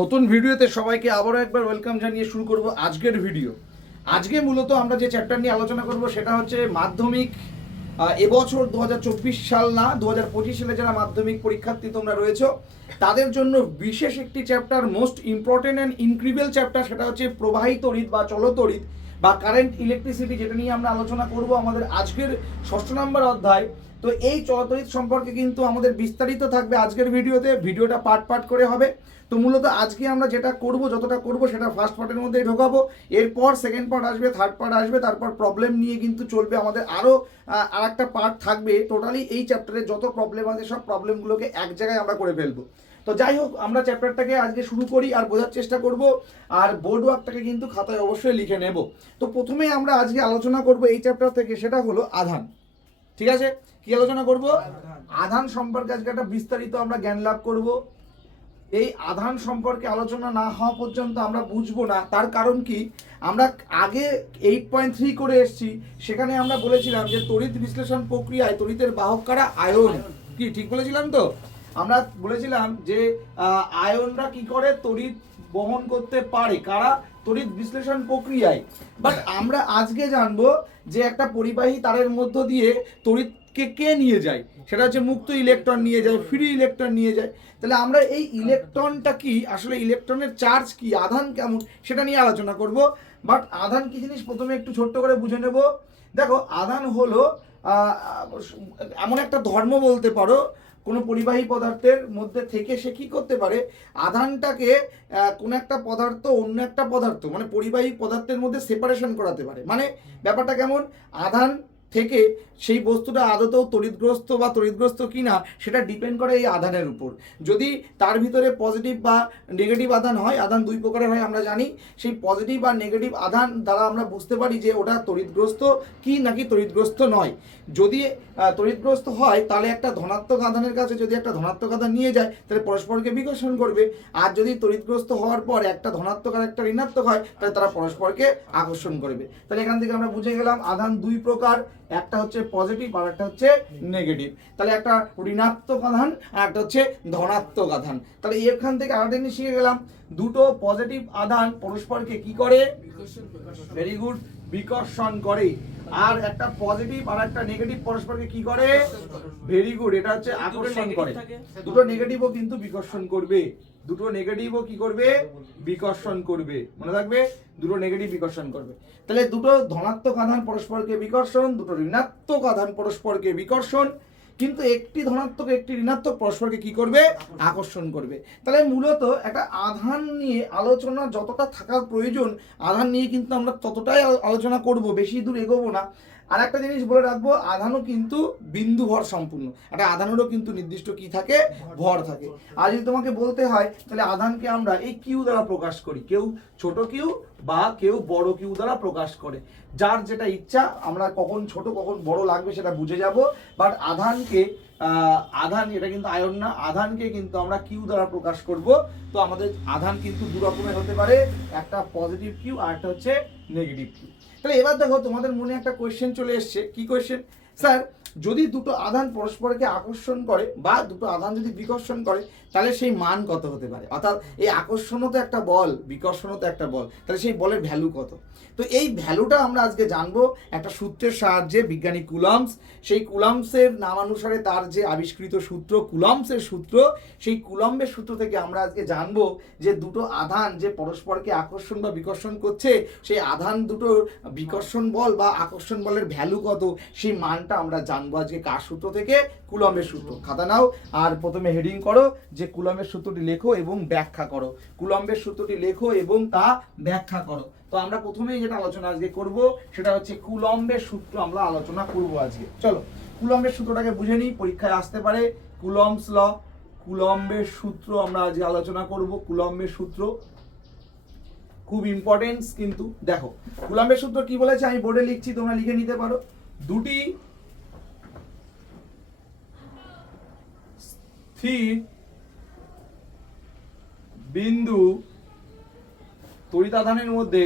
নতুন ভিডিওতে সবাইকে আবারও একবার ওয়েলকাম জানিয়ে শুরু করব আজকের ভিডিও। আজকে মূলত আমরা যে চ্যাপ্টার নিয়ে আলোচনা করব সেটা হচ্ছে মাধ্যমিক এবছর দু হাজার চব্বিশ সাল না দু হাজার পঁচিশ সালে যারা মাধ্যমিক পরীক্ষার্থী তোমরা রয়েছো, তাদের জন্য বিশেষ একটি chapter most important and incredible chapter সেটা হচ্ছে প্রবাহিত তড়িৎ বা চলতড়িৎ বা কারেন্ট ইলেকট্রিসিটি যেটা নিয়ে আমরা আলোচনা করব আমাদের আজকের ষষ্ঠ নম্বর অধ্যায়। তো এই চলতড়িৎ সম্পর্কে কিন্তু আমাদের বিস্তারিত থাকবে আজকের ভিডিওতে, ভিডিওটা পার্ট পার্ট করে হবে। তো মূলত আজকে আমরা যেটা করব যতটা করব সেটা ফার্স্ট পার্টের মধ্যেই ঢোকাবো। এরপর সেকেন্ড পার্ট আসবে থার্ড পার্ট আসবে তারপর প্রবলেম নিয়ে কিন্তু চলবে। আমাদের আরও আর একটা পার্ট থাকবে। টোটালি এই চ্যাপ্টারে যত প্রবলেম আছে সব প্রবলেমগুলোকে এক জায়গায় আমরা করে ফেলব। তো যাই হোক আমরা চ্যাপ্টারটাকে আজকে শুরু করি আর বোঝার চেষ্টা করব। আর বোর্ড ওয়ার্কটাকে কিন্তু খাতায় অবশ্যই লিখে নেব। তো প্রথমে আমরা আজকে আলোচনা করব এই চ্যাপ্টার থেকে সেটা হলো আধান। ঠিক আছে? কি আলোচনা করব? আধান সম্পর্কে আজকে একটা বিস্তারিত আমরা জ্ঞান লাভ করব। এই আধান সম্পর্কে আলোচনা না হওয়া পর্যন্ত আমরা বুঝব না। তার কারণ কি? আমরা আগে এইট পয়েন্ট থ্রি করে এসেছি সেখানে আমরা বলেছিলাম যে তড়িৎ বিশ্লেষণ প্রক্রিয়ায় তড়িতের বাহক কারা? আয়ন। কি ঠিক বলেছিলাম তো? আমরা বলেছিলাম যে আয়নরা কি করে? তড়িৎ বহন করতে পারে। কারা? তড়িৎ বিশ্লেষণ প্রক্রিয়ায়। বাট আমরা আজকে জানব যে একটা পরিবাহী তারের মধ্য দিয়ে তড়িৎকে কে কে নিয়ে যায়? সেটা হচ্ছে মুক্ত ইলেকট্রন নিয়ে যায় ফ্রি ইলেকট্রন নিয়ে যায়। তাহলে আমরা এই ইলেকট্রনটা কি? আসলে ইলেকট্রনের চার্জ কি? আধান কেমন? সেটা নিয়ে আলোচনা করব। বাট আধান কি জিনিস? প্রথমে একটু ছোট্ট করে বুঝে নেব। দেখো, আধান হলো এমন একটা ধর্ম বলতে পারো, কোনো পরিবাহী পদার্থের মধ্যে থেকে সে কী করতে পারে? আধানটাকে কোনো একটা পদার্থ অন্য একটা পদার্থ মানে পরিবাহী পদার্থের মধ্যে সেপারেশন করাতে পারে। মানে ব্যাপারটা কেমন? আধান থেকে সেই বস্তুটা আদতেও তড়িৎগ্রস্ত বা তড়িৎগ্রস্ত কিনা সেটা ডিপেন্ড করে এই আধানের উপর। যদি তার ভিতরে পজিটিভ বা নেগেটিভ আধান হয়, আধান দুই প্রকারের হয়, আমরা জানি। সেই পজিটিভ আর নেগেটিভ আধান দ্বারা আমরা বুঝতে পারি যে ওটা তড়িৎগ্রস্ত কি নাকি তড়িৎগ্রস্ত নয়। যদি তড়িৎগ্রস্ত হয়, তাহলে একটা ধনাত্মক আধানের কাছে যদি একটা ধনাত্মক আধান নিয়ে যায়, তাহলে পরস্পরকে বিকর্ষণ করবে। আর যদি তড়িৎগ্রস্ত হওয়ার পর একটা ধনাত্মক আর একটা ঋণাত্মক হয়, তাহলে তারা পরস্পরকে আকর্ষণ করবে। তাহলে এখান থেকে আমরা বুঝে গেলাম আধান দুই প্রকার একটা হচ্ছে পজিটিভ আর একটা হচ্ছে নেগেটিভ তাহলে একটা ঋণাত্মক আধান আর একটা হচ্ছে ধনাত্মক আধান। তাহলে এখান থেকে আরেকটা জিনিস শিখে গেলাম। দুটো পজিটিভ আধান পরস্পরকে কি করে? ভেরি গুড বিকর্ষণ করে। আর একটা পজিটিভ আর একটা নেগেটিভ পরস্পরকে কি করে? ভেরি গুড এটা হচ্ছে আকর্ষণ করে। দুটো নেগেটিভও কিন্তু বিকর্ষণ করবে। দুটো নেগেটিভও কি করবে? বিকর্ষণ করবে। মনে থাকবে? দুটো নেগেটিভ বিকর্ষণ করবে। তাহলে দুটো ধনাত্মক আধান পরস্পরকে বিকর্ষণ দুটো ঋণাত্মক আধান পরস্পরকে বিকর্ষণ। কিন্তু একটি ধনাত্মক, একটি ঋণাত্মক পরস্পরকে কি করবে? আকর্ষণ করবে। তাহলে মূলত একটা আধান নিয়ে আলোচনা যতটা থাকার প্রয়োজন, আধান নিয়ে কিন্তু আমরা ততটাই আলো- আলোচনা করব, বেশি দূর এগোবো না। আর একটা জিনিস বলে রাখব, আধানও কিন্তু বিন্দু ভর সম্পূর্ণ। একটা আধানেরও কিন্তু নির্দিষ্ট কি থাকে? ভর থাকে। আর যদি তোমাকে বলতে হয়, তাহলে আধানকে আমরা এই কিউ দ্বারা প্রকাশ করি। কেউ ছোট কিউ বা কেউ বড় কিউ দ্বারা প্রকাশ করে। যার যেটা ইচ্ছা, আমরা কখন ছোট, কখন বড় লাগবে সেটা বুঝে যাব। বাট আধানকে আধান, এটা কিন্তু আয়ন না, আধানকে কিন্তু আমরা কিউ দ্বারা প্রকাশ করব। তো আমাদের আধান কিন্তু দু রকমের হতে পারে। একটা পজিটিভ কিউ আর একটা হচ্ছে নেগেটিভ কিউ। তাহলে এবার দেখো তোমাদের মনে একটা কোয়েশ্চেন চলে এসছে। কি কোয়েশ্চেন স্যার, যদি দুটো আধান পরস্পরকে আকর্ষণ করে বা দুটো আধান যদি বিকর্ষণ করে, তাহলে সেই মান কত হতে পারে? অর্থাৎ এই আকর্ষণও তো একটা বল, বিকর্ষণও তো একটা বল, তাহলে সেই বলের ভ্যালু কত? তো এই ভ্যালুটা আমরা আজকে জানব একটা সূত্রের সাহায্যে, বিজ্ঞানী কুলামস সেই কুলামসের নামানুসারে তার যে আবিষ্কৃত সূত্র কুলামসের সূত্র, সেই কুলম্বের সূত্র থেকে আমরা আজকে জানব যে দুটো আধান যে পরস্পরকে আকর্ষণ বা বিকর্ষণ করছে, সেই আধান দুটোর বিকর্ষণ বল বা আকর্ষণ বলের ভ্যালু কত? সেই মানটা আমরা জানব আজকে কার সূত্র থেকে? কুলম্বের সূত্র। খাতা নাও আর প্রথমে হেডিং করো যে কুলম্বের সূত্রটি লেখো এবং ব্যাখ্যা করো। কুলম্বের সূত্রটি লেখো এবং তা ব্যাখ্যা করো। তো আমরা প্রথমেই যেটা আলোচনা আজকে করব, সেটা হচ্ছে কুলম্বের সূত্র আমরা আলোচনা করব আজকে। চলো, কুলম্বের সূত্রটাকে বুঝে নিই, পরীক্ষায় আসতে পারে কুলম্বস ল। কুলম্বের সূত্র আমরা আজকে আলোচনা করব, কুলম্বের সূত্র। খুব ইম্পর্টেন্স কিন্তু, দেখো, কুলম্বের সূত্র কি বলেছে? আমি বোর্ডে লিখছি, তোমরা লিখে নিতে পারো। দুটি স্থির বিন্দু তড়িতাধানের মধ্যে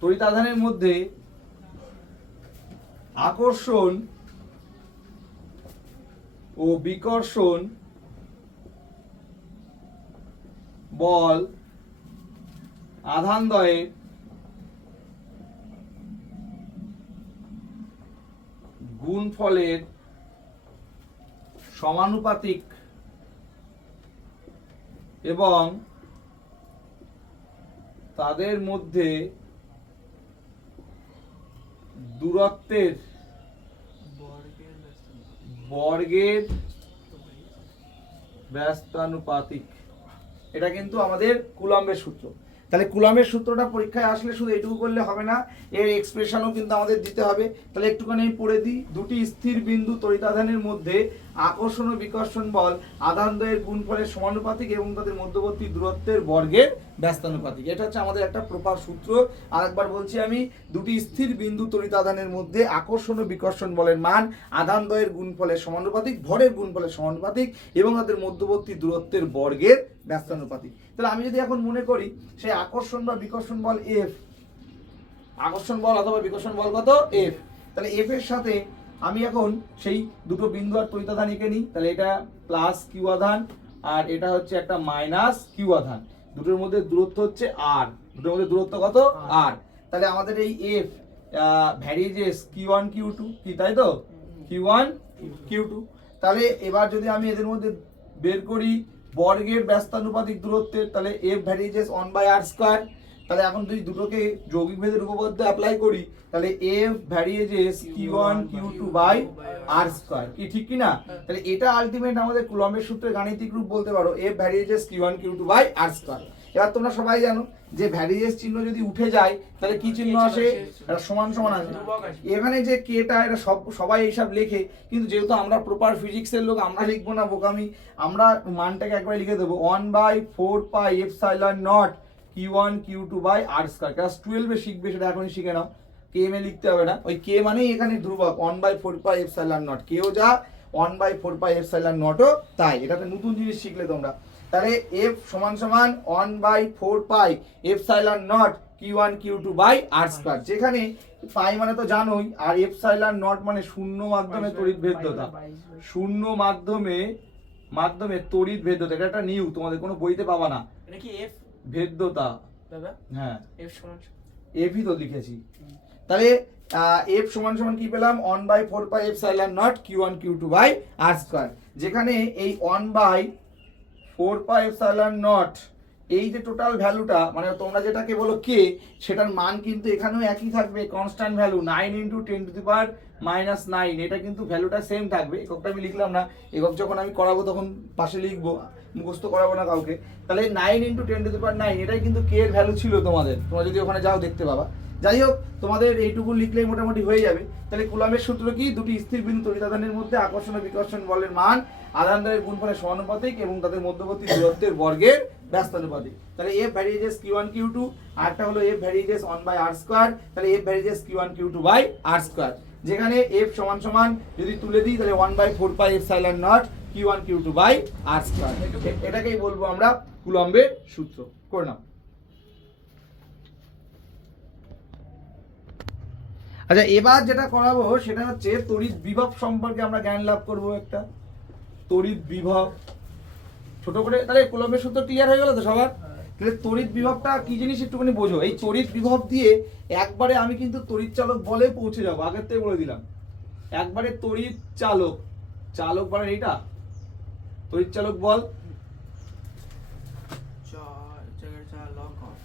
তড়িতাধানের মধ্যে আকর্ষণ ও বিকর্ষণ বল আধান দয়ে গুণফলের সমানুপাতিক এবং তাদের মধ্যে দূরত্বের বর্গের ব্যস্তানুপাতিক। এটা কিন্তু আমাদের কুলাম্বের সূত্র। তাহলে কুলামের সূত্রটা পরীক্ষায় আসলে শুধু এটুকু করলে হবে না, এর এক্সপ্রেশনও কিন্তু আমাদের দিতে হবে। তাহলে একটুখানি পড়ে দিই। দুটি স্থির বিন্দু তড়িতাধানের মধ্যে আকর্ষণ ও বিকর্ষণ বল আধান দ্বয়ের গুণফলের সমানুপাতিক এবং তাদের মধ্যবর্তী দূরত্বের বর্গের ব্যস্তানুপাতিক। এটা হচ্ছে আমাদের একটা প্রপার সূত্র। আরেকবার বলছি আমি, দুটি স্থির বিন্দু তড়িতাধানের মধ্যে আকর্ষণ ও বিকর্ষণ বলের মান আধান দ্বয়ের গুণফলের সমানুপাতিক, ভরের গুণফলের সমানুপাতিক এবং তাদের মধ্যবর্তী দূরত্বের বর্গের ব্যস্তানুপাতিক। তাহলে আমি যদি এখন মনে করি সেই আকর্ষণ বা বিকর্ষণ বল এফ আকর্ষণ বল অথবা বিকর্ষণ বল কত এফ তাহলে এফ এর সাথে আমি এখন সেই দুটো বিন্দু আর তৈতাধান এঁকে নিই। তাহলে এটা প্লাস কিউ আধান আর এটা হচ্ছে একটা মাইনাস কিউ আধান। দুটোর মধ্যে দূরত্ব হচ্ছে আর দুটোর মধ্যে দূরত্ব কত? আর তাহলে আমাদের এই F varies Q one Q two কি তাই তো? কিউ ওয়ান কিউ টু তাহলে এবার যদি আমি এদের মধ্যে বের করি বর্গের ব্যস্তানুপাতিক দূরত্বের তাহলে F varies one by R square তাহলে এখন যদি দুটোকে যৌগিক ভেদের উপপাদ্য অ্যাপ্লাই করি, তাহলে F varies Q one Q two by R square কি ঠিক কি না? তাহলে এটা আলটিমেট আমাদের কুলম্বের সূত্রের গাণিতিক রূপ বলতে পারো F varies as q one q two by r square এবার তোমরা সবাই জানো যে ভ্যারিয়েস চিহ্ন যদি উঠে যায়, তাহলে কি চিহ্ন আসে? এটা সমান সমান আসে। এখানে যে কেটা এটা সব, সবাই এইসব লেখে, কিন্তু যেহেতু আমরা প্রপার ফিজিক্সের লোক, আমরা লিখব না বোকামি, আমরা মানটাকে একবার লিখে দেবো। One by four pi epsilon naught q one q two by r square class টুয়েলভে শিখবে সেটা এখনই শিখে নাও। কে এম এ লিখতে হবে না। ওই কে মানেই এখানে ধ্রুবক। One by four pi epsilon naught কেও যা one by four pi epsilon নটও তাই। এটা একটা নতুন জিনিস শিখলে তোমরা। তাহলে এফ সমান সমান one by four pi epsilon naught q one q two by r square যেখানে পাই মানে তো জানোই আর এফ সাইলার নট মানে শূন্য মাধ্যমে তড়িৎ ভেদ্যতা। শূন্য মাধ্যমে মাধ্যমে তড়িৎ ভেদ্যতা। এটা একটা নিউ তোমাদের কোনো বইতে পাবা না। এটা কি এফ ভেদ্যতা। দাদা হ্যাঁ। এফ সমান এফই তো লিখেছি। তাহলে এফ সমান সমান কি পেলাম? One by four by epsilon naught q one q two by r square যেখানে এই one by four by epsilon naught এই যে টোটাল ভ্যালুটা মানে তোমরা যেটাকে বলো কে সেটার মান কিন্তু এখানেও একই থাকবে constant value nine into ten to the power minus nine এটা কিন্তু ভ্যালুটা সেম থাকবে এককটা আমি লিখলাম না। একক যখন আমি করাবো তখন পাশে লিখব। মুখস্থ করাবো না কাউকে, তাহলে nine into ten to the nine এটাই কিন্তু কে এর ভ্যালু ছিল তোমাদের। তোমরা যদি ওখানে যাও দেখতে পাবা। যাই হোক, তোমাদের এইটুকু লিখলেই মোটামুটি হয়ে যাবে। তাহলে কুলামের সূত্র কি? দুটি স্থির বিন্দু তড়িতাধানের মধ্যে আকর্ষণ ও বিকর্ষণ বলের মান আধান দ্বয়ের গুণফলের সমানুপাতিক এবং তাদের মধ্যবর্তী দূরত্বের বর্গের ব্যস্তানুপাতিক। তাহলে F varies as q one q two আরটা হলো F varies as one by r square তাহলে F varies as q one q two by r square যেখানে এফ সমান সমান যদি তুলে দিই, তাহলে one by four pi epsilon naught q one q two by r এটাকেই বলব আমরা কুলম্বের সূত্র। করে নাও। আচ্ছা এবার যেটা করাবো সেটা হচ্ছে তড়িৎ বিভব সম্পর্কে আমরা জ্ঞান লাভ করব একটা। তড়িৎ বিভব। ছোট করে, তাহলে কুলম্বের সূত্র ক্লিয়ার হয়ে গেল তো সবার? তাহলে তড়িৎ বিভবটা কি জিনিস একটুখানি বোঝো। এই তড়িৎ বিভব দিয়ে একবারে আমি কিন্তু তড়িৎ চালক বলে পৌঁছে যাব। আগের থেকে বলে দিলাম। একবারে তড়িৎ চালক। চালক বলেন এইটা? তড়িৎ চালক বল।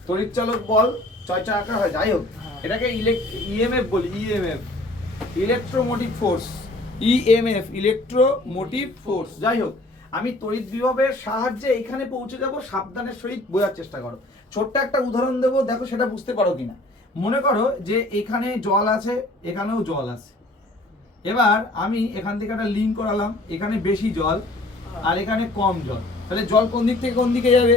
তড়িৎ চালক বল ছয় চার আকার হয় যাই হোক। এটাকে ইএমএফ বলি E EMF electromotive force EMF electromotive force যাই হোক আমি তড়িৎ বিভবের সাহায্যে এখানে পৌঁছে যাব সাবধানের সহিত বোঝার চেষ্টা করো। ছোট্ট একটা উদাহরণ দেবো দেখো সেটা বুঝতে পারো কিনা। মনে করো যে এখানে জল আছে এখানেও জল আছে। এবার আমি এখান থেকে একটা লিঙ্ক করালাম এখানে বেশি জল। আর এখানে কম জল। তাহলে জল কোন দিক থেকে কোন দিকে যাবে?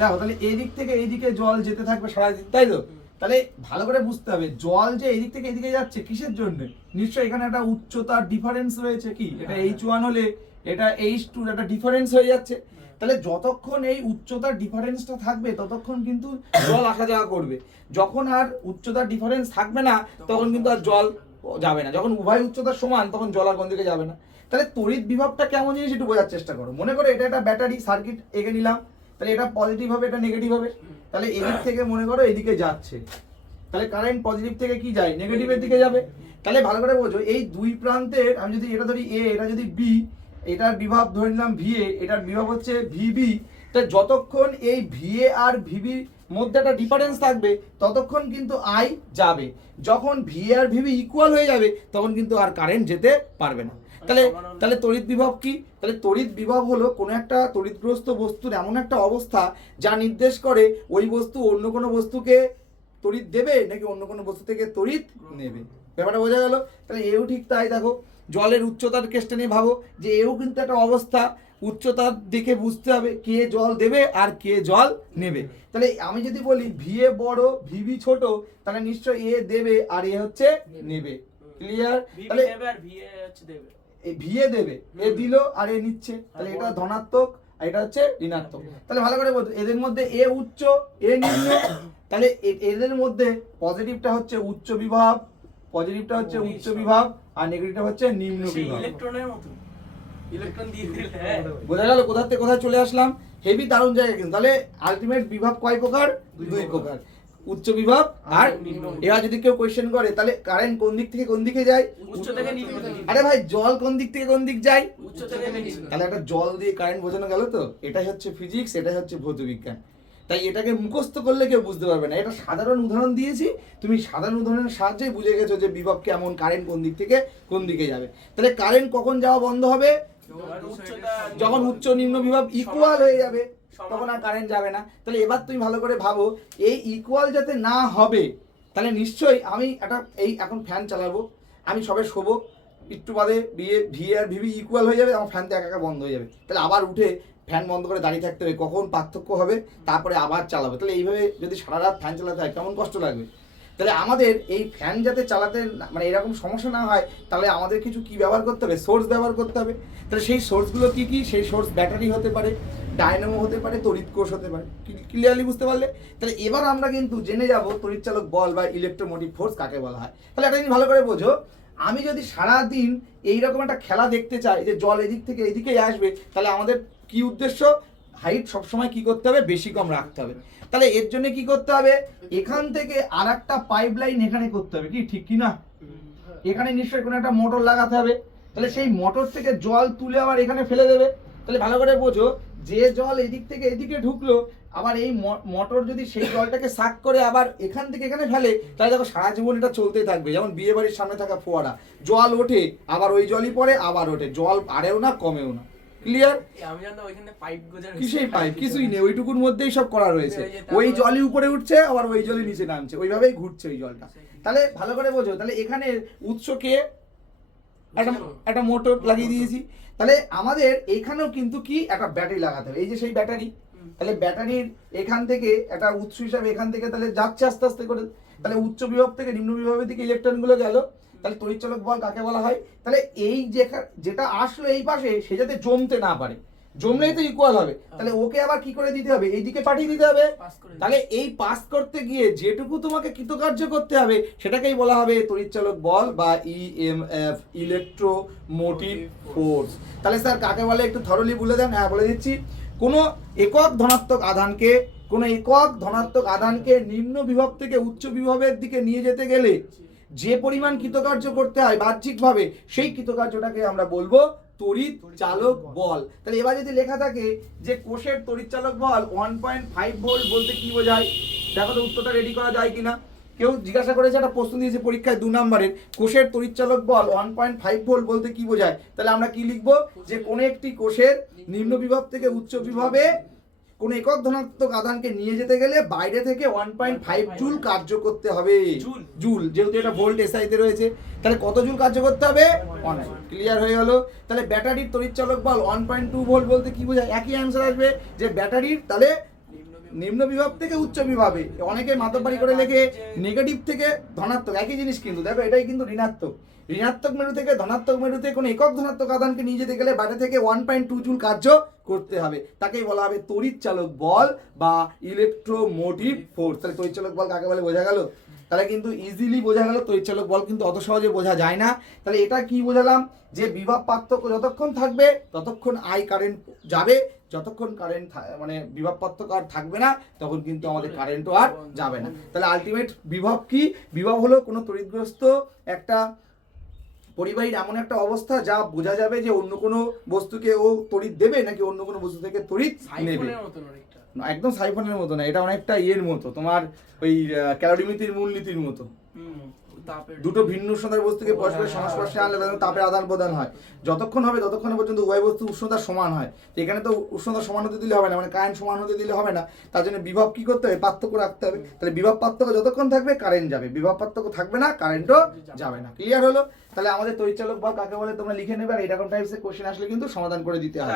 দেখো তাহলে এই দিক থেকে এইদিকে জল যেতে থাকবে সারাদিন তাই তো? তাহলে ভালো করে বুঝতে হবে জল যে এদিক থেকে এদিকে যাচ্ছে কিসের জন্য? নিশ্চয়ই এখানে একটা উচ্চতার ডিফারেন্স রয়েছে কি? এটা এইচ ওয়ান হলে এটা এইচ টু একটা ডিফারেন্স হয়ে যাচ্ছে। তাহলে যতক্ষণ এই উচ্চতার ডিফারেন্সটা থাকবে ততক্ষণ কিন্তু জল আসা যাওয়া করবে। যখন আর উচ্চতার ডিফারেন্স থাকবে না তখন কিন্তু আর জল যাবে না। যখন উভয় উচ্চতার সমান তখন জল আর কোন দিকে যাবে না। তাহলে তড়িৎ বিভবটা কেমন জিনিস একটু বোঝার চেষ্টা করো। মনে করো এটা একটা ব্যাটারি সার্কিট এঁকে নিলাম, তাহলে এটা পজিটিভ হবে, এটা নেগেটিভ হবে। তাহলে এদিক থেকে মনে করো এদিকে যাচ্ছে। তাহলে কারেন্ট পজিটিভ থেকে কি যায়? নেগেটিভের দিকে যাবে। তাহলে ভালো করে বোঝো, এই দুই প্রান্তের, আমি যদি এটা ধরি এ এটা যদি বি এটার বিভব ধরে নিলাম ভিএ এটার বিভব হচ্ছে ভিবি তা যতক্ষণ এই ভিএ আর ভিবির মধ্যে একটা ডিফারেন্স থাকবে, ততক্ষণ কিন্তু আই যাবে। যখন ভিএ আর ভিবি ইকুয়াল হয়ে যাবে, তখন কিন্তু আর কারেন্ট যেতে পারবে না। তাহলে তাহলে তড়িৎ বিভব কি? তাহলে তড়িৎ বিভব হলো কোনো একটা তড়িৎগ্রস্ত বস্তুর এমন একটা অবস্থা যা নির্দেশ করে ওই বস্তু অন্য কোনো বস্তুকে তড়িৎ দেবে নাকি অন্য কোনো বস্তু থেকে তড়িৎ নেবে। ব্যাপারটা বোঝা গেল? তাহলে এও ঠিক তাই দেখো জলের উচ্চতার কেসটা নিয়ে ভাবো যে এও কিন্তু একটা অবস্থা উচ্চতার দিকে বুঝতে হবে কে জল দেবে আর কে জল নেবে। তাহলে আমি যদি বলি ভিএ বড় ভিবি ছোট তাহলে নিশ্চয় এ দেবে আর এ হচ্ছে নেবে। ক্লিয়ার তাহলে ভিএ হচ্ছে দেবে এ দিল আর এ নিচ্ছে। তাহলে এটা ধনাত্মক আর এটা হচ্ছে ঋণাত্মক। তাহলে ভালো করে বলতো এদের মধ্যে এ উচ্চ এ নিম্ন তাহলে এদের মধ্যে পজিটিভটা হচ্ছে উচ্চ বিভব পজিটিভটা হচ্ছে উচ্চ বিভব আর নেগেটিভটা হচ্ছে নিম্ন বিভব। ইলেকট্রনের মতো ইলেকট্রন দিয়ে দিলে হ্যাঁ। বোঝা গেল কোথা থেকে কোথায় চলে আসলাম? হেভি দারুণ জায়গা কিন্তু। তাহলে আলটিমেট বিভাব কয় প্রকার? দুই প্রকার। উচ্চ বিভাব আর এবার যদি কেউ কোয়েশ্চেন করে তাহলে কারেন্ট কোন দিক থেকে কোন দিকে যায়? উচ্চ থেকে নিম্ন আরে ভাই জল কোন দিক থেকে কোন দিক যায়? উচ্চ থেকে নিম্ন তাহলে একটা জল দিয়ে কারেন্ট বোঝানো গেল তো? এটাই হচ্ছে ফিজিক্স এটাই হচ্ছে ভৌতবিজ্ঞান। তাই এটাকে মুখস্থ করলে কেউ বুঝতে পারবে না। এটা সাধারণ উদাহরণ দিয়েছি। তুমি সাধারণ উদাহরণের সাহায্যে বুঝে গেছো যে বিভব কেমন কারেন্ট কোন দিক থেকে কোন দিকে যাবে। তাহলে কারেন্ট কখন যাওয়া বন্ধ হবে? যখন উচ্চ নিম্ন বিভব ইকুয়াল হয়ে যাবে। তখন আর কারেন্ট যাবে না। তাহলে এবার তুমি ভালো করে ভাবো, এই ইকুয়াল যাতে না হবে, তাহলে নিশ্চয়ই আমি একটা এই এখন ফ্যান চালাবো, আমি সবে শোবো, একটু বাদে বিয়ে ভি আর ভিভি ইকুয়াল হয়ে যাবে, আমার ফ্যান একা একা বন্ধ হয়ে যাবে। তাহলে আবার উঠে ফ্যান বন্ধ করে দাঁড়িয়ে থাকতে হবে, কখন পার্থক্য হবে, তারপরে আবার চালাবে। তাহলে এইভাবে যদি সারা রাত ফ্যান চালাতে হয়, কেমন কষ্ট লাগবে? তাহলে আমাদের এই ফ্যান যাতে চালাতে মানে এরকম সমস্যা না হয়, তাহলে আমাদের কিছু কি ব্যবহার করতে হবে? সোর্স ব্যবহার করতে হবে। তাহলে সেই সোর্সগুলো কি কি? সেই সোর্স ব্যাটারি হতে পারে ডায়নামো হতে পারে, তড়িৎ কোষ হতে পারে। ক্লিয়ারলি বুঝতে পারলে? তাহলে এবার আমরা কিন্তু জেনে যাব তড়িৎচালক বল বা ইলেকট্রোমোটিভ ফোর্স কাকে বলা হয়। তাহলে একটা জিনিস ভালো করে বোঝো, আমি যদি সারা দিন এইরকম একটা খেলা দেখতে চাই, যে জল এদিক থেকে এদিকেই আসবে, তাহলে আমাদের কি উদ্দেশ্য? হাইট সবসময় কি করতে হবে? বেশি কম রাখতে হবে। তাহলে এর জন্য কি করতে হবে? এখান থেকে আর একটা পাইপ লাইন এখানে করতে হবে। কি, ঠিক কি না? এখানে নিশ্চয়ই কোনো একটা মোটর লাগাতে হবে। তাহলে সেই মোটর থেকে জল তুলে আবার এখানে ফেলে দেবে। তাহলে ভালো করে বোঝো, যে জল এদিক থেকে এদিকে ঢুকলো, আবার এই মোটর যদি সেই জলটাকে সাক করে আবার এখান থেকে এখানে ফেলে, তাহলে দেখো সারা জীবন এটা চলতেই থাকবে। যেমন বিয়ে বাড়ির সামনে থাকা ফোয়ারা, জল ওঠে, আবার ওই জলই পড়ে, আবার ওঠে। জল বাড়েও না, কমেও না। ক্লিয়ার আমি জানতাম ওইখানে পাইপ গোজার কিসেই পাই কিছুই নেই ওইটুকুর মধ্যেই সব করা রয়েছে। ওই জলই উপরে উঠছে আবার ওই জলই নিচে নামছে। ওইভাবেই ঘুরছে ওই জলটা। তাহলে ভালো করে বোঝো তাহলে এখানে উৎসকে একটা একটা মোটর লাগিয়ে দিয়েছি। তাহলে আমাদের এখানেও কিন্তু কি একটা ব্যাটারি লাগাতে হবে। এই যে সেই ব্যাটারি তাহলে ব্যাটারির এখান থেকে একটা উৎস হিসাবে এখান থেকে তাহলে যাচ্ছে আস্তে আস্তে করে। তাহলে উচ্চ বিভব থেকে নিম্ন বিভবের দিকে ইলেকট্রনগুলো গেল। তাহলে তড়িৎচালক বল কাকে বলা হয়? তাহলে এই যেটা আসলো এই পাশে সে যাতে জমতে না পারে। জমলেই তো ইকুয়াল হবে। তাহলে ওকে আবার কি করে দিতে হবে? এইদিকে পাঠিয়ে দিতে হবে। তাহলে এই পাস করতে গিয়ে যেটুকু তোমাকে কৃতকার্য করতে হবে সেটাকেই বলা হবে তড়িৎচালক বল বা ইএমএফ ইলেকট্রোমোটিভ ফোর্স তাহলে স্যার কাকে বলে? একটু থরলি বলে দেন। হ্যাঁ বলে দিচ্ছি। কোনো একক ধনাত্মক আধানকে কোনো একক ধনাত্মক আধানকে নিম্ন বিভব থেকে উচ্চ বিভবের দিকে নিয়ে যেতে গেলে যে পরিমাণ কৃতকার্য করতে হয় বাহ্যিকভাবে সেই কৃতকার্যটাকে আমরা বলব তড়িৎ চালক বল। তাহলে এবার যদি লেখা থাকে যে কোষের তড়িৎ চালক বল ওয়ান পয়েন্ট ফাইভ ভোল্ট বলতে কি বোঝায়? দেখো তো উত্তরটা রেডি করা যায় কিনা? কেউ জিজ্ঞাসা করেছে একটা প্রশ্ন দিয়েছে পরীক্ষায় দু নম্বরের কোষের তড়িৎচালক বল ওয়ান পয়েন্ট ফাইভ ভোল্ট বলতে কি বোঝায়? তাহলে আমরা কি লিখব? যে কোনো একটি কোষের নিম্ন বিভব থেকে উচ্চ বিভবে কোন একক ধনাত্মক আধানকে নিয়ে যেতে গেলে বাইরে থেকে ওয়ান পয়েন্ট ফাইভ জুল কার্য করতে হবে। জুল। যেহেতু এটা ভোল্ট এসআইতে রয়েছে তাহলে কত জুল কার্য করতে হবে? ক্লিয়ার হয়ে গেল? তাহলে ব্যাটারির তড়িৎচালক বল ওয়ান পয়েন্ট টু ভোল্ট বলতে কি বোঝায়? একই অ্যান্সার আসবে যে ব্যাটারির তাহলে নিম্ন বিভাগ থেকে উচ্চ বিভাবে অনেকে মাতব্বারি করে লেখে নেগেটিভ থেকে ধনাত্মক। একই জিনিস কিন্তু দেখো এটাই কিন্তু ঋণাত্মক। ঋণাত্মক মেরু থেকে ধনাত্মক মেরুতে কোনো একক ধনাত্মক আধানকে নিয়ে যেতে গেলে বাইরে থেকে ওয়ান পয়েন্ট টু জুল কার্য করতে হবে। তাকেই বলা হবে তড়িৎ চালক বল বা ইলেকট্রোমোটিভ ফোর্স তাহলে তড়িৎ চালক বল কাকে বলে? বোঝা গেল? তাহলে কিন্তু ইজিলি বোঝা গেল, তড়িৎ চালক বল কিন্তু অত সহজে বোঝা যায় না। তাহলে এটা কি বোঝালাম? যে বিভব পার্থক্য যতক্ষণ থাকবে, ততক্ষণ আই কারেন্ট যাবে। যতক্ষণ কারেন্ট মানে বিভব পার্থক্য আর থাকবে না, তখন কিন্তু আমাদের কারেন্টও আর যাবে না। তাহলে আলটিমেট বিভব কি? বিভব হলো কোনো তড়িৎগ্রস্ত একটা পরিবাহীর এমন একটা অবস্থা যা বোঝা যাবে যে অন্য কোনো বস্তুকে ও তড়িৎ দেবে নাকি অন্য কোনো বস্তু থেকে তড়িৎ নেবে। একদম সাইফনের মতো না এটা অনেকটা ইয়ের মতো তোমার ওই ক্যালোরিমিতির মূলনীতির মতো। দুটো ভিন্ন উষ্ণতার বস্তুকে পরস্পরের সংস্পর্শে আনলে তাদের তাপের আদান প্রদান হয়। যতক্ষণ হবে ততক্ষণ পর্যন্ত উভয় বস্তু উষ্ণতা সমান হয়। তো এখানে তো উষ্ণতা সমান হতে দিলে হবে না মানে কারেন্ট সমান হতে দিলে হবে না। তার জন্য বিভব কি করতে হবে? পার্থক্য রাখতে হবে। তাহলে বিভব পার্থক্য যতক্ষণ থাকবে কারেন্ট যাবে। বিভব পার্থক্য থাকবে না কারেন্টও যাবে না। ক্লিয়ার হলো? তাহলে আমাদের তৈচালক বা কাকে বলে তোমরা লিখে নেবে আর এরকম টাইপসের কোশ্চেন আসলে কিন্তু সমাধান করে দিতে হয়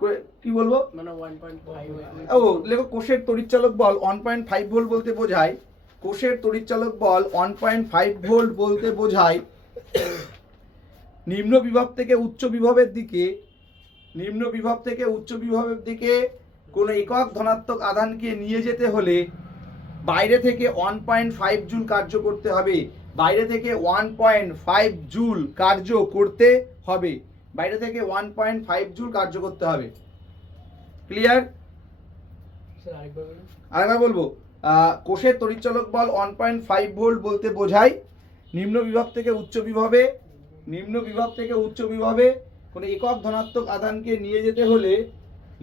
করে- কি বলব? মানে 1.5 ও লেখো কোষের তড়িৎচালক বল ওয়ান পয়েন্ট ফাইভ ভোল্ট বলতে বোঝায়। কোষের তড়িৎচালক বল ওয়ান পয়েন্ট ফাইভ ভোল্ট বলতে বোঝায় নিম্ন বিভব থেকে উচ্চ বিভবের দিকে নিম্ন বিভব থেকে উচ্চ বিভবের দিকে কোনো একক ধনাত্মক আধানকে নিয়ে যেতে হলে বাইরে থেকে ওয়ান পয়েন্ট ফাইভ জুল কার্য করতে হবে। বাইরে থেকে ওয়ান পয়েন্ট ফাইভ জুল কার্য করতে হবে। বাইরে থেকে ওয়ান পয়েন্ট ফাইভ জুল কার্য করতে হবে। ক্লিয়ার আরেকবার বলব। কোষের তড়িৎচালক বল ওয়ান পয়েন্ট ফাইভ ভোল্ট বলতে বোঝায়। নিম্ন বিভব থেকে উচ্চ বিভবে, নিম্ন বিভব থেকে উচ্চ বিভবে, কোনো একক ধনাত্মক আদানকে নিয়ে যেতে হলে,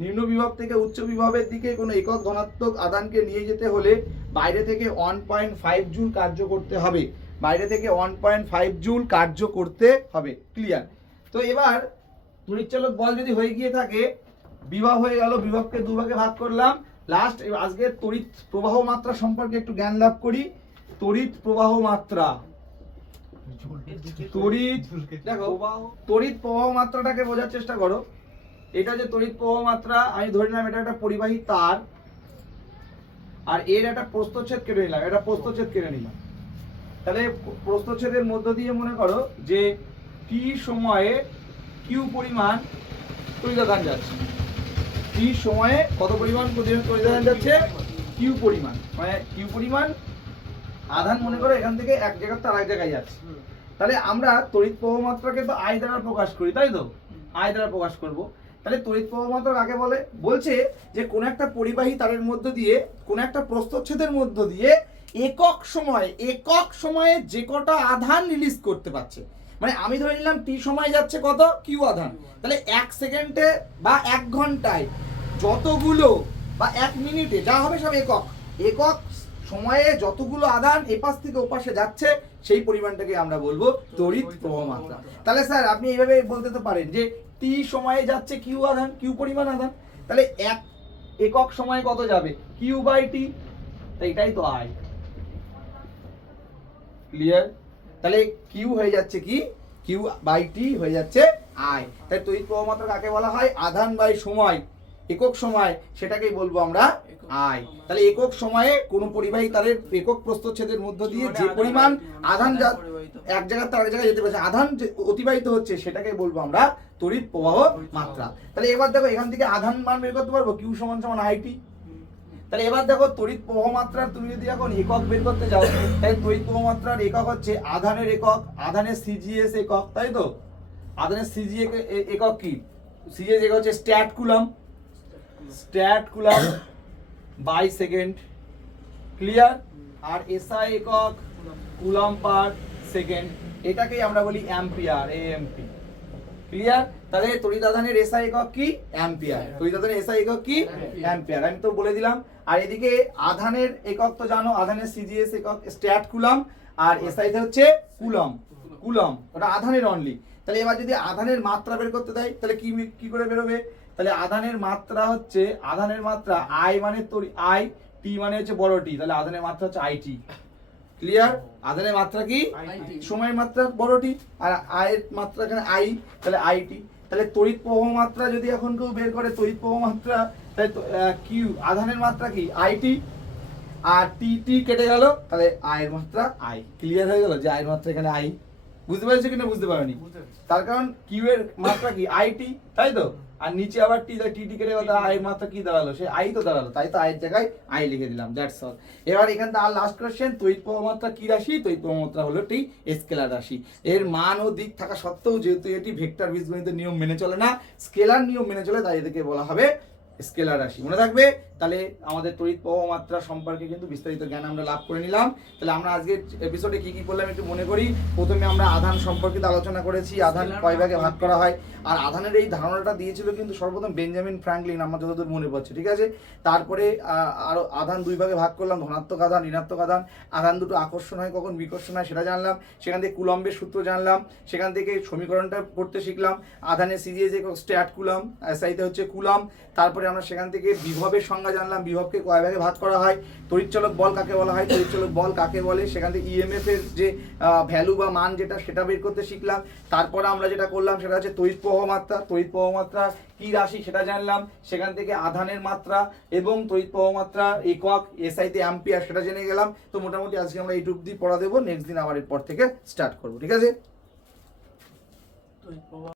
নিম্ন বিভব থেকে উচ্চ বিভবের দিকে কোনো একক ধনাত্মক আদানকে নিয়ে যেতে হলে বাইরে থেকে ওয়ান পয়েন্ট ফাইভ জুল কার্য করতে হবে। বাইরে থেকে ওয়ান পয়েন্ট ফাইভ জুল কার্য করতে হবে। ক্লিয়ার তো এবার তড়িৎচালক বল যদি হয়ে গিয়ে থাকে বিবাহ হয়ে গেল, বিভবকে দুভাগে ভাগ করলাম। লাস্ট আজকে তড়িৎ প্রবাহ মাত্রা সম্পর্কে একটু জ্ঞান লাভ করি। তড়িৎ প্রবাহ মাত্রা। তড়িৎ, দেখো, তড়িৎ প্রবাহ মাত্রাটাকে বোঝার চেষ্টা করো। এটা যে তড়িৎ প্রবাহ মাত্রা, আমি ধরে নিলাম এটা একটা পরিবাহী তার, আর এর একটা প্রস্থচ্ছেদ কেটে নিলাম, এটা প্রস্থচ্ছেদ কেটে নিলাম। তাহলে প্রস্থচ্ছেদের মধ্য দিয়ে মনে করো যে টি সময়ে কিউ পরিমাণ তড়িৎদান যাচ্ছে। টি সময়ে কত পরিমাণ তড়িৎদান যাচ্ছে? কিউ পরিমাণ। মানে কিউ পরিমাণ, আধান মনে করো এখান থেকে এক জায়গা থেকে আরেক জায়গায় যাচ্ছে। তাহলে আমরা তড়িৎ প্রবাহ মাত্রাকে তো আই দ্বারা প্রকাশ করি, তাই তো? আই দ্বারা প্রকাশ করব। তাহলে তড়িৎ প্রবাহ মাত্রা কাকে বলে? বলছে যে কোন একটা পরিবাহী তারের মধ্য দিয়ে, কোন একটা প্রস্থচ্ছেদের মধ্য দিয়ে একক সময়, একক সময়ে যে কটা আধান রিলিজ করতে পারছে। মানে আমি ধরে নিলাম টি সময় যাচ্ছে কত? কিউ আধান। তাহলে এক সেকেন্ডে বা এক ঘন্টায় যতগুলো বা এক মিনিটে যা হবে সব একক। একক সময়ে যতগুলো আধান এপাশ থেকে ওপাশে যাচ্ছে, সেই পরিমাণটাকে আমরা বলব তড়িৎ প্রবাহ মাত্রা। তাহলে স্যার, আপনি এইভাবে বলতে তো পারেন যে টি সময়ে যাচ্ছে কিউ আধান কিউ পরিমাণ আধান। তাহলে এক একক সময়ে কত যাবে? কিউ বাই টি এটাই তো আয় ক্লিয়ার তাহলে কিউ হয়ে যাচ্ছে কি? কিউ বাই টি হয়ে যাচ্ছে আই তাই তড়িৎ প্রবাহ মাত্রা কাকে বলা হয়? আধান বাই সময়। একক সময় সেটাকেই বলব আমরা আই তাহলে একক সময়ে কোন পরিবাহী তারের একক প্রস্থচ্ছেদের মধ্য দিয়ে যে পরিমাণ আধান এক জায়গা তার এক জায়গায় যেতে পারছে। আধান যে অতিবাহিত হচ্ছে সেটাকে বলব আমরা তড়িৎ প্রবাহ মাত্রা। তাহলে এবার দেখো এখান থেকে আধান মান বের করতে পারব? কিউ সমান সমান আইটি তাহলে এবার দেখো তড়িৎ প্রবমাত্রার তুমি যদি এখন একক বের করতে যাও, তাহলে তড়িৎ প্রবমাত্রার একক হচ্ছে আধানের একক, আধানের সিজিএস একক, তাই তো? আধানের সিজিএ একক কি? সিজিএস একক হচ্ছে stat coulomb. Stat coulomb by second, clear? R SI একক কুলাম পার সেকেন্ড, এটাকেই আমরা বলি অ্যাম্পিয়ার এএমপি ক্লিয়ার? তাহলে তড়িৎ আধানের এসআই একক কি? অ্যাম্পিয়ার। তড়িৎ আধানের এসআই একক কি? অ্যাম্পিয়ার। আমি তো বলে দিলাম। আর এদিকে আধানের একক তো জানো আধানের সিজিএস একক স্ট্যাট কুলাম আর এসআই তে হচ্ছে কুলম। কুলম ওটা আধানের অনলি তাহলে এবার যদি আধানের মাত্রা বের করতে দেয় তাহলে কি কি করে বেরোবে? তাহলে আধানের মাত্রা হচ্ছে আধানের মাত্রা আই মানে তড়ি আই টি মানে হচ্ছে বড় টি তাহলে আধানের মাত্রা হচ্ছে আইটি ক্লিয়ার আধানের মাত্রা কি? সময়ের মাত্রা বড় টি আর আয়ের মাত্রা এখানে আই তাহলে আইটি তাহলে তড়িৎ প্রবাহ মাত্রা যদি এখন কেউ বের করে, তড়িৎ প্রবাহ মাত্রা, তাহলে কিউ আধানের মাত্রা কি? আইটি আর টি টি কেটে গেল, তাহলে আয়ের মাত্রা আই ক্লিয়ার হয়ে গেল যে আয়ের মাত্রা এখানে আই বুঝতে পারছ কিনা বুঝতে পারোনি? তার কারণ কিউ এর মাত্রা কি? আইটি তাই তো? আর নিচে আবার টি টি টি কেটে কথা আই মাত্রা কি দাঁড়াল? সে আই তো দাঁড়াল তাই তো আয়ের জায়গায় আই লিখে দিলাম দ্যাটস অল এবার এখান থেকে আর লাস্ট কোশ্চেন তৈত মাত্রা কি রাশি? তৈত মাত্রা হলো একটি স্কেলার রাশি। এর মান ও দিক থাকা সত্ত্বেও যেহেতু এটি ভেক্টর বীজগণিতের নিয়ম মেনে চলে না স্কেলার নিয়ম মেনে চলে তাই এদেরকে বলা হবে স্কেলার রাশি। মনে থাকবে? তাহলে আমাদের তড়িৎ প্রবাহ মাত্রা সম্পর্কে কিন্তু বিস্তারিত জ্ঞান আমরা লাভ করে নিলাম। তাহলে আমরা আজকের এপিসোডে কি কি করলাম একটু মনে করি। প্রথমে আমরা আধান সম্পর্কিত আলোচনা করেছি। আধান কয় ভাগে ভাগ করা। হয়? আর আধানের এই ধারণাটা দিয়েছিল কিন্তু সর্বপ্রথম বেঞ্জামিন ফ্র্যাঙ্কলিন আমার যতদূর মনে পড়ছে ঠিক আছে? তারপরে আহ, আরও আধান দুই ভাগে ভাগ করলাম ধনাত্মক আধান ঋণাত্মক আধান। আধান দুটো আকর্ষণ হয় কখন? বিকর্ষণ হয় সেটা জানলাম। সেখান থেকে কুলম্বের সূত্র জানলাম। সেখান থেকে সমীকরণটা পড়তে শিখলাম। আধানের সিরিজে যে স্ট্যাট কুলাম এসআইতে হচ্ছে কুলাম তারপরে আমরা সেখান থেকে বিভবের সংজ্ঞা জানলাম, বিভবকে কয় ভাগে ভাগ করা হয়? তড়িৎচালক বল কাকে বলা হয়? তড়িৎচালক বল কাকে বলে? সেখান থেকে ইএমএফ এর যে ভ্যালু বা মান যেটা, সেটা বের করতে শিখলাম। তারপরে আমরা যেটা করলাম, সেটা হচ্ছে তড়িৎ প্রবাহ মাত্রা। তড়িৎ প্রবাহ মাত্রা কি রাশি সেটা জানলাম। সেখান থেকে আধানের মাত্রা এবং তড়িৎ প্রবাহ মাত্রা একক এসআইতে অ্যাম্পিয়ার সেটা জেনে গেলাম। তো মোটামুটি আজকে আমরা এইটুক দিয়ে পড়া দেবো। নেক্সট দিন আবার এরপর থেকে স্টার্ট করব। ঠিক আছে?